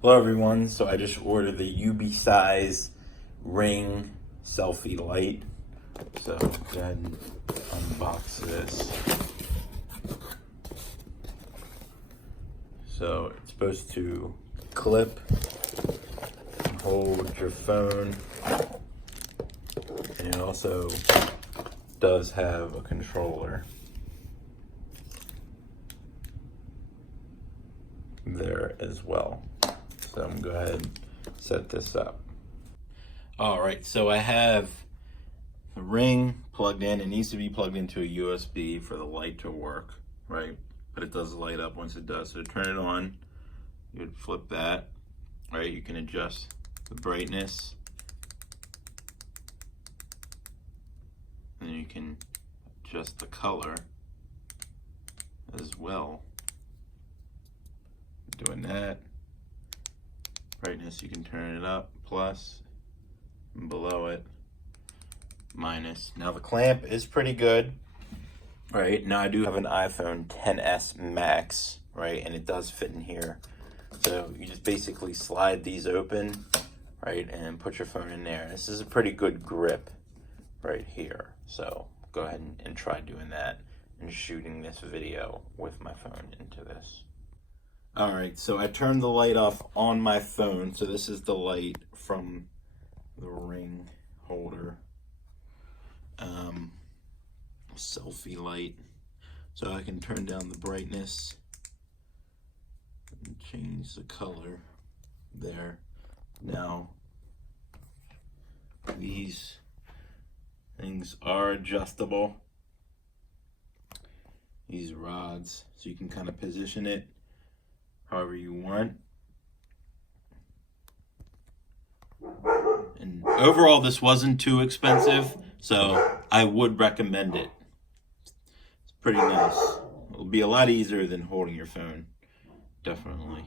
Hello everyone, so I just ordered the UBeesize Ring Selfie Light. So go ahead and unbox this. So it's supposed to clip and hold your phone, and it also does have a controller there as well. So I'm gonna go ahead and set this up. All right, so I have the Ring plugged in. It needs to be plugged into a USB for the light to work, right? But it does light up once it does. So to turn it on, you would flip that, right? You can adjust the brightness. And you can adjust the color as well. Doing that. Brightness, you can turn it up, plus, and below it, minus. Now the clamp is pretty good, right? Now I do have an iPhone XS Max, right? And it does fit in here. So you just basically slide these open, right? And put your phone in there. This is a pretty good grip right here. So go ahead and try doing that and shooting this video with my phone into this. All right, so I turned the light off on my phone. So this is the light from the Ring holder. Selfie light. So I can turn down the brightness and change the color there. Now, these things are adjustable. These rods, so you can kind of position it however you want. And overall, this wasn't too expensive, so I would recommend it. It's pretty nice. It'll be a lot easier than holding your phone, definitely.